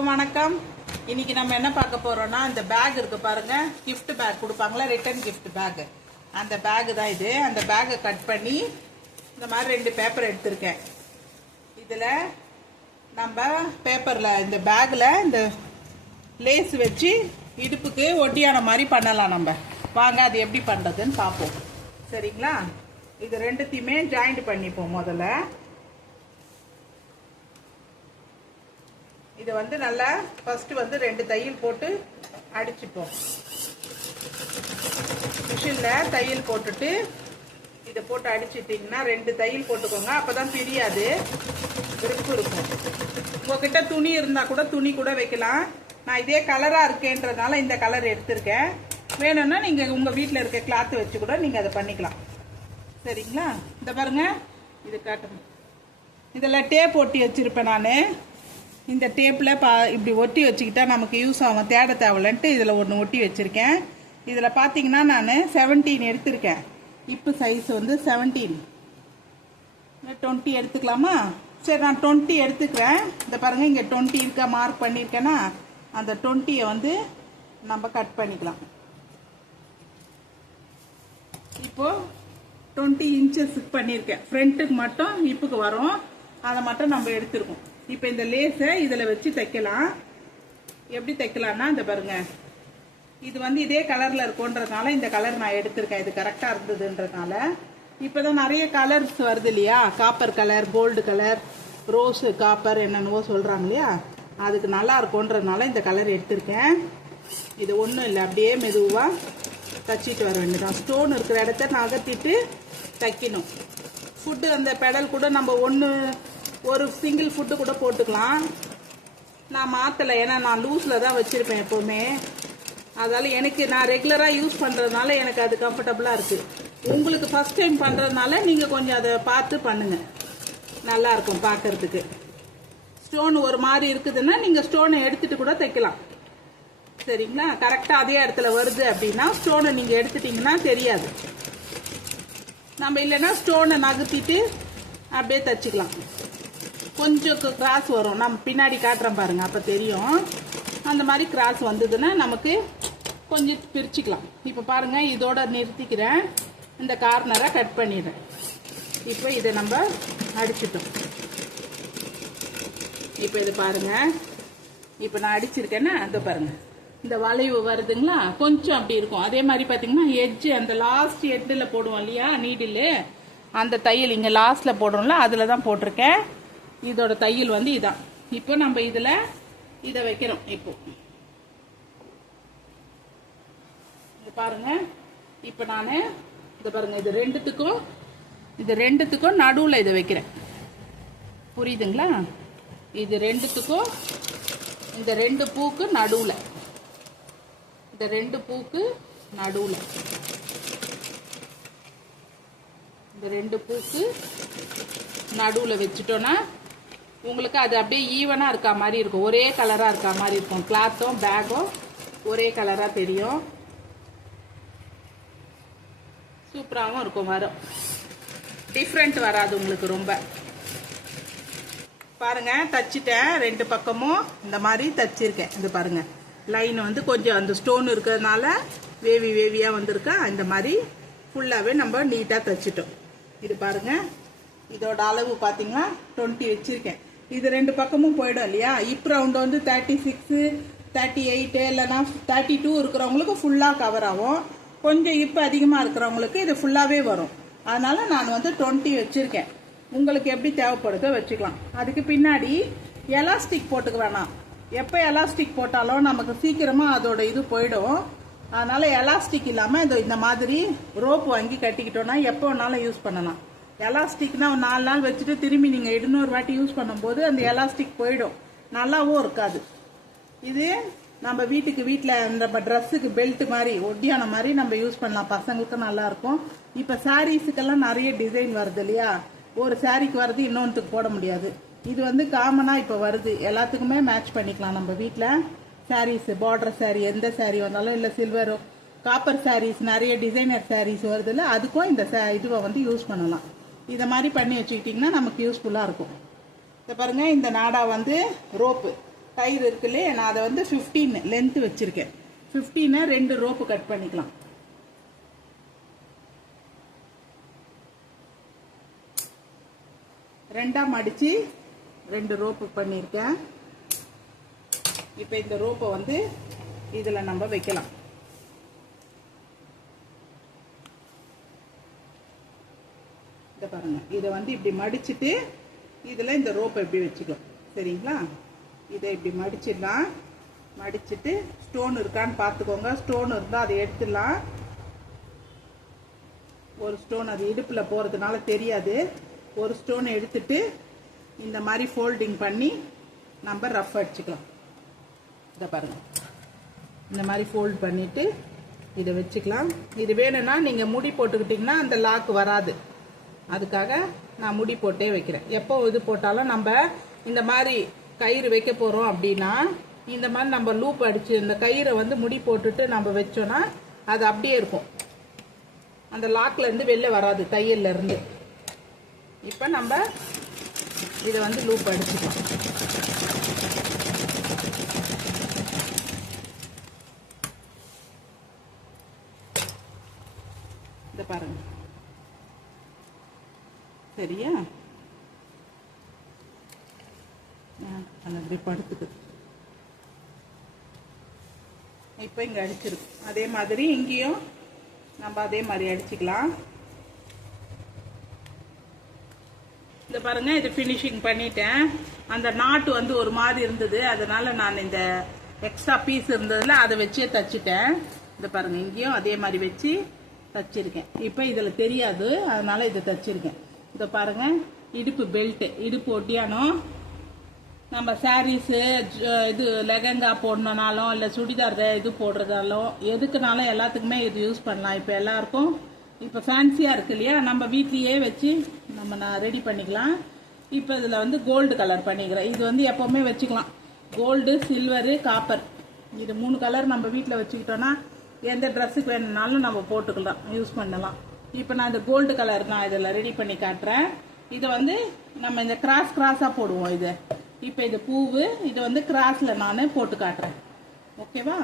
எல்லாருக்கும் வணக்கம். இன்னைக்கு நம்ம என்ன பார்க்க போறோம்னா, இந்த பேக் இருக்கு பாருங்க, கிஃப்ட் பேக் கொடுப்பாங்களா, ரிட்டர்ன் கிஃப்ட் பேக். அந்த பேக் தான் இது. அந்த பேக்கை கட் பண்ணி இந்த மாதிரி 2 பேப்பர் எடுத்திருக்கேன். இதில் நம்ம பேப்பரில் இந்த பேக்கில் இந்த லேஸ் வச்சு இடுப்புக்கு ஒட்டியான மாதிரி பண்ணலாம். நம்ம வாங்க அது எப்படி பண்ணுறதுன்னு பார்ப்போம். சரிங்களா? இது ரெண்டுத்தையுமே ஜாயிண்ட் பண்ணிப்போம். முதல்ல இது வந்து நல்லா ஃபர்ஸ்ட் வந்து 2 தையல் போட்டு அடிச்சுப்போம். மிஷினில் தையல் போட்டுட்டு இதை போட்டு அடிச்சிட்டிங்கன்னா 2 தையல் போட்டுக்கோங்க. அப்போ தான் பிரியாது, விருப்பு இருக்கும். உங்ககிட்ட துணி இருந்தால் கூட துணி கூட வைக்கலாம். நான் இதே கலராக இருக்கேன்றதுனால இந்த கலர் எடுத்திருக்கேன். வேணும்னா நீங்கள் உங்கள் வீட்டில் இருக்க கிளாத்து வச்சு கூட நீங்கள் அதை பண்ணிக்கலாம். சரிங்களா? இந்த பாருங்க, இது காட்டுங்க. இதில் டேப் ஒட்டி வச்சுருப்பேன் நான். இந்த டேப்பில் இப்படி ஒட்டி வச்சுக்கிட்டா நமக்கு யூஸ் ஆகும், தேட தேவையில்லைன்ட்டு இதில் ஒன்று ஒட்டி வச்சுருக்கேன். இதில் பார்த்தீங்கன்னா நான் 17 எடுத்திருக்கேன். இப்போ சைஸ் வந்து 17. 20 எடுத்துக்கலாமா? சரி, நான் 20 எடுத்துக்கிறேன். இந்த பாருங்கள், இங்கே 20 இருக்கா மார்க் பண்ணியிருக்கேன்னா அந்த 20யை வந்து நம்ம கட் பண்ணிக்கலாம். இப்போது 20 இன்ச்சஸுக்கு பண்ணியிருக்கேன். ஃப்ரண்ட்டுக்கு மட்டும் இப்புக்கு வரும், அதை மட்டும் நம்ம எடுத்துருக்கோம். இப்போ இந்த லேஸை இதில் வச்சு தைக்கலாம். எப்படி தைக்கலாம்னா, இந்த பாருங்க, இது வந்து இதே கலரில் இருக்குன்றதுனால இந்த கலர் நான் எடுத்திருக்கேன். இது கரெக்டாக இருந்ததுன்றதுனால. இப்போ தான் நிறைய கலர்ஸ் வருது இல்லையா, copper colour, gold colour, rose, copper என்னென்னவோ சொல்கிறாங்க இல்லையா, அதுக்கு நல்லா இருக்கும்ன்றதுனால இந்த கலர் எடுத்திருக்கேன். இது ஒன்றும் இல்லை, அப்படியே மெதுவாக தைச்சிட்டு வர வேண்டியதான். ஸ்டோன் இருக்கிற இடத்த நகர்த்திட்டு தைக்கணும். ஃபுட்டு அந்த பெடல் கூட நம்ம ஒரு சிங்கிள் ஃபுட்டு கூட போட்டுக்கலாம். நான் மாற்றலை, ஏன்னா நான் லூஸில் தான் வச்சுருப்பேன் எப்போவுமே. அதால் நான் ரெகுலராக யூஸ் பண்ணுறதுனால எனக்கு அது கம்ஃபர்டபுளாக இருக்குது. உங்களுக்கு ஃபஸ்ட் டைம் பண்ணுறதுனால நீங்கள் கொஞ்சம் அதை பார்த்து பண்ணுங்கள், நல்லாயிருக்கும் பார்க்குறதுக்கு. ஸ்டோன் ஒரு மாதிரி இருக்குதுன்னா நீங்கள் ஸ்டோனை எடுத்துகிட்டு கூட தைக்கலாம். சரிங்களா? கரெக்டாக அதே இடத்துல வருது அப்படின்னா ஸ்டோனை நீங்கள் எடுத்துட்டிங்கன்னா தெரியாது. நம்ம இல்லைன்னா ஸ்டோனை நகர்த்திட்டு அப்படியே தைச்சிக்கலாம். கொஞ்சம் கிராஸ் வரும், நம்ம பின்னாடி காட்டுறோம் பாருங்கள், அப்போ தெரியும். அந்த மாதிரி கிராஸ் வந்ததுன்னா நமக்கு கொஞ்சம் பிரிச்சுக்கலாம். இப்போ பாருங்கள், இதோட நிறுத்திக்கிறேன். இந்த கார்னரை கட் பண்ணிடுறேன். இப்போ இதை நம்ம அடிச்சிட்டோம். இப்போ இது பாருங்கள், இப்போ நான் அடிச்சிருக்கேன்னா அந்த பாருங்கள், இந்த வளைவு வருதுங்களா, கொஞ்சம் அப்படி இருக்கும். அதே மாதிரி பார்த்தீங்கன்னா எட்ஜு, அந்த லாஸ்ட் எட்டில் போடுவோம் இல்லையா நீடில், அந்த தையல் இங்கே லாஸ்ட்டில் போடுறோம்ல, அதில் தான் போட்டிருக்கேன். இதோட தையல் வந்து இதான். இப்போ நம்ம இதில் இதை வைக்கிறோம். இப்போ இது பாருங்க, இப்போ நான் இதை பாருங்க, இது ரெண்டுத்துக்கும் நடுவில் இதை வைக்கிறேன். புரியுதுங்களா? இது ரெண்டுத்துக்கும் இந்த 2 பூக்கு நடுவில், இந்த 2 பூக்கு நடுவில், இந்த 2 பூக்கு நடுவில் வச்சுட்டோன்னா உங்களுக்கு அது அப்படியே ஈவனாக இருக்கா மாதிரி இருக்கும், ஒரே கலராக இருக்கா மாதிரி இருக்கும். கிளாத்தும் பேக்கும் ஒரே கலராக தெரியும், சூப்பராகவும் இருக்கும். வரும், டிஃப்ரெண்ட் வராது உங்களுக்கு ரொம்ப. பாருங்க, தச்சிட்டேன். 2 பக்கமும் இந்த மாதிரி தச்சிருக்கேன். இது பாருங்க, லைன் வந்து கொஞ்சம் அந்த ஸ்டோன் இருக்கிறதுனால வேவியாக வந்திருக்கா. இந்த மாதிரி ஃபுல்லாகவே நம்ம நீட்டாக தச்சிட்டோம். இது பாருங்க, இதோட அளவு பார்த்தீங்கன்னா 20 வச்சுருக்கேன். இது 2 பக்கமும் போயிடும் இல்லையா. இப்போ ரவுண்டு வந்து 36, 38 இல்லைனா 32 இருக்கிறவங்களுக்கு ஃபுல்லாக கவர் ஆகும். கொஞ்சம் இப்போ அதிகமாக இருக்கிறவங்களுக்கு இது ஃபுல்லாகவே வரும். அதனால் நான் வந்து 20 வச்சுருக்கேன். உங்களுக்கு எப்படி தேவைப்படுதோ வச்சுக்கலாம். அதுக்கு பின்னாடி எலாஸ்டிக் போட்டுக்க வேணாம். எப்போ எலாஸ்டிக் போட்டாலும் நமக்கு சீக்கிரமாக அதோட இது போயிடும். அதனால் எலாஸ்டிக் இல்லாமல் இந்த மாதிரி ரோப் வாங்கி கட்டிக்கிட்டோன்னா எப்போ வேணாலும் யூஸ் பண்ணலாம். எலாஸ்டிக்னா 4 நாள் வச்சுட்டு திரும்பி நீங்கள் 200 வாட்டி யூஸ் பண்ணும்போது அந்த எலாஸ்டிக் போயிடும், நல்லாவும் இருக்காது. இது நம்ம வீட்டில் நம்ம ட்ரெஸ்ஸுக்கு பெல்ட் மாதிரி ஒட்டியான மாதிரி நம்ம யூஸ் பண்ணலாம், பசங்களுக்கும் நல்லாயிருக்கும். இப்போ சாரீஸுக்கெல்லாம் நிறைய டிசைன் வருது இல்லையா, ஒரு சாரீக்கு வருது இன்னொன்றுக்கு போட முடியாது. இது வந்து காமனாக இப்போ வருது, எல்லாத்துக்குமே மேட்ச் பண்ணிக்கலாம். நம்ம வீட்டில் சாரீஸு, பார்டர் சாரீ, எந்த சாரீ வந்தாலும், இல்லை சில்வரோ காப்பர் சாரீஸ், நிறைய டிசைனர் சாரீஸ் வருது இல்லை, அதுக்கும் இந்த இதுவை வந்து யூஸ் பண்ணலாம். இதை மாதிரி பண்ணி வச்சுக்கிட்டிங்கன்னா நமக்கு யூஸ்ஃபுல்லாக இருக்கும். இதை பாருங்கள், இந்த நாடா வந்து ரோப்பு கயிறு இருக்குல்ல, நான் அதை வந்து 15 லென்த் வச்சிருக்கேன். 15 2 ரோப்பு கட் பண்ணிக்கலாம். ரெண்டா மடிச்சு 2 ரோப்பு பண்ணியிருக்கேன். இப்போ இந்த ரோப்பை வந்து இதில் நம்ம வைக்கலாம். இதை பாருங்க, இதை வந்து இப்படி மடிச்சுட்டு இதில் இந்த ரோப்பை இப்படி வச்சுக்கலாம். சரிங்களா? இதை இப்படி மடிச்சிடலாம். மடிச்சுட்டு ஸ்டோன் இருக்கான்னு பார்த்துக்கோங்க. ஸ்டோன் இருந்தால் அதை எடுத்துடலாம். ஒரு ஸ்டோன் அது இடுப்பில் போகிறதுனால தெரியாது. ஒரு ஸ்டோன் எடுத்துட்டு இந்த மாதிரி ஃபோல்டிங் பண்ணி நம்ம ரஃப் அடிச்சுக்கலாம். இதை பாருங்கள், இந்த மாதிரி ஃபோல்ட் பண்ணிவிட்டு இதை வச்சுக்கலாம். இது வேணும்னா நீங்கள் முடி போட்டுக்கிட்டிங்கன்னா அந்த லாக் வராது. அதுக்காக நான் முடி போட்டே வைக்கிறேன். எப்போ இது போட்டாலும் நம்ம இந்த மாதிரி கயிறு வைக்க போகிறோம் அப்படின்னா இந்த மாதிரி நம்ம லூப் அடித்து இந்த கயிறை வந்து முடி போட்டுட்டு நம்ம வச்சோன்னா அது அப்படியே இருக்கும். அந்த லாக்லேருந்து வெளில வராது, தையல்லேருந்து. இப்போ நம்ம இதை வந்து லூப் அடிச்சுக்கலாம். இதை பாருங்க. சரியா? அது அப்படி படுத்துக்கு. இப்போ இங்கே அடிச்சிருக்கு. அதே மாதிரி இங்கேயும் நம்ம அதே மாதிரி அடிச்சுக்கலாம். இந்த பாருங்க, இது ஃபினிஷிங் பண்ணிட்டேன். அந்த நாட்டு வந்து ஒரு மாதிரி இருந்தது, அதனால நான் இந்த எக்ஸ்ட்ரா பீஸ் இருந்ததுல அதை வச்சே தச்சுட்டேன். இந்த பாருங்க, இங்கேயும் அதே மாதிரி வச்சு தச்சிருக்கேன். இப்போ இதில் தெரியாது, அதனால இதை தச்சிருக்கேன். இதை பாருங்க, இடுப்பு பெல்ட்டு, இடுப்பு ஒட்டியானம் நம்ம சாரீஸு இது லெகங்கா போடணுனாலும் இல்லை சுடிதார் இது போடுறதாலும் எதுக்குனாலும் எல்லாத்துக்குமே இது யூஸ் பண்ணலாம். இப்போ எல்லாருக்கும் இப்போ ஃபேன்சியாக இருக்கு இல்லையா, நம்ம வீட்லேயே வச்சு நான் ரெடி பண்ணிக்கலாம். இப்போ இதில் வந்து கோல்டு கலர் பண்ணிக்கிறேன். இது வந்து எப்போவுமே வச்சுக்கலாம். கோல்டு, சில்வரு, காப்பர், இது 3 கலர் நம்ம வீட்டில் வச்சுக்கிட்டோன்னா எந்த ட்ரெஸ்ஸுக்கு வேணும்னாலும் நம்ம போட்டுக்கலாம், யூஸ் பண்ணலாம். இப்போ நான் இந்த கோல்டு கலர் தான் இதில் ரெடி பண்ணி காட்டுறேன். இதை வந்து நம்ம இந்த கிராஸாக போடுவோம். இது இப்போ இது பூவு, இது வந்து கிராஸில் நான் போட்டு காட்டுறேன். ஓகேவா?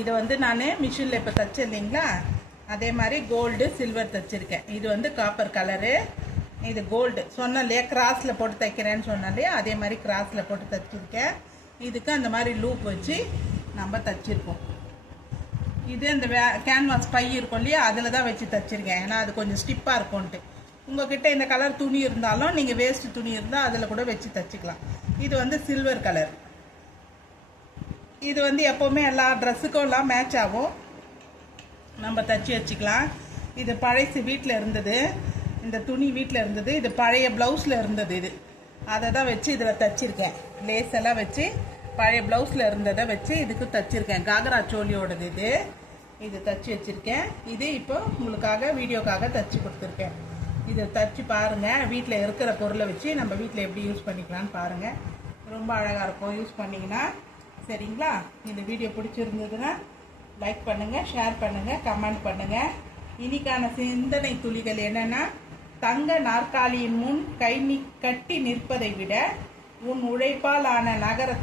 இது வந்து நான் மிஷினில் இப்போ தச்சிருந்தீங்களா, அதே மாதிரி கோல்டு, சில்வர் தச்சிருக்கேன். இது வந்து காப்பர் கலரு, இது கோல்டு. சொன்னேன் இல்லையா, கிராஸில் போட்டு தைக்கிறேன்னு சொன்னேன் இல்லையா, அதே மாதிரி கிராஸில் போட்டு தச்சிருக்கேன். இதுக்கு அந்த மாதிரி லூப் வச்சு நம்ம தச்சிருக்கோம். இது இந்த கேன்வாஸ் பை இருக்கும் இல்லையா, அதில் தான் வச்சு தச்சிருக்கேன். ஏன்னா அது கொஞ்சம் ஸ்டிப்பாக இருக்கும்ன்ட்டு. உங்ககிட்ட இந்த கலர் துணி இருந்தாலும் நீங்கள் வேஸ்ட் துணி இருந்தால் அதில் கூட வச்சு தச்சுக்கலாம். இது வந்து சில்வர் கலர். இது வந்து எப்போவுமே எல்லா ட்ரெஸ்ஸுக்கும் எல்லாம் மேட்ச் ஆகும், நம்ம தச்சு வச்சுக்கலாம். இது பழைய வீட்டில் இருந்தது, இந்த துணி வீட்டில் இருந்தது. இது பழைய ப்ளவுஸில் இருந்தது. இது அதை தான் வச்சு இதில் தச்சிருக்கேன். லேஸ் எல்லாம் வச்சு பழைய ப்ளவுஸில் இருந்ததை வச்சு இதுக்கு தச்சிருக்கேன். காகரா சோலியோடது இது தச்சு வச்சுருக்கேன். இது இப்போ உங்களுக்காக வீடியோக்காக தச்சு கொடுத்துருக்கேன். இதை தச்சு பாருங்கள். வீட்டில் இருக்கிற பொருளை வச்சு நம்ம வீட்டில் எப்படி யூஸ் பண்ணிக்கலான்னு பாருங்கள். ரொம்ப அழகாக இருக்கும் யூஸ் பண்ணிங்கன்னா. சரிங்களா? இந்த வீடியோ பிடிச்சிருந்ததுன்னா லைக் பண்ணுங்கள், ஷேர் பண்ணுங்கள், கமெண்ட் பண்ணுங்கள். இன்னைக்கான சிந்தனை துளிகள் என்னென்னா, தங்க நாற்காலியின் முன் கட்டி நிற்பதை விட உன் உழைப்பால் ஆன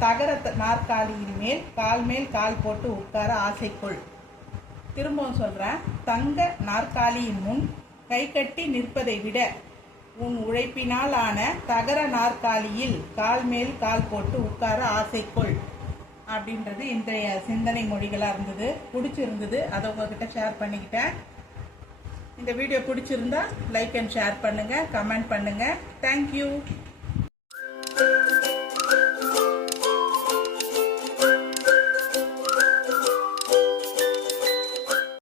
தகர நாற்காலியின் மேல் கால் போட்டு உட்கார ஆசைக்குள். திரும்பவும் சொல்கிறேன். தங்க நாற்காலியின் முன் கை கட்டி நிற்பதை விட உன் உழைப்பினால் ஆன தகர நாற்காலியில் கால் போட்டு உட்கார ஆசைக்குள் அப்படின்றது இன்றைய சிந்தனை மொழிகளாக இருந்தது. பிடிச்சிருந்தது, அதை உங்ககிட்ட ஷேர் பண்ணிக்கிட்டேன். இந்த வீடியோ பிடிச்சிருந்தா லைக் அண்ட் ஷேர் பண்ணுங்கள், கமெண்ட் பண்ணுங்கள். தேங்க்யூ.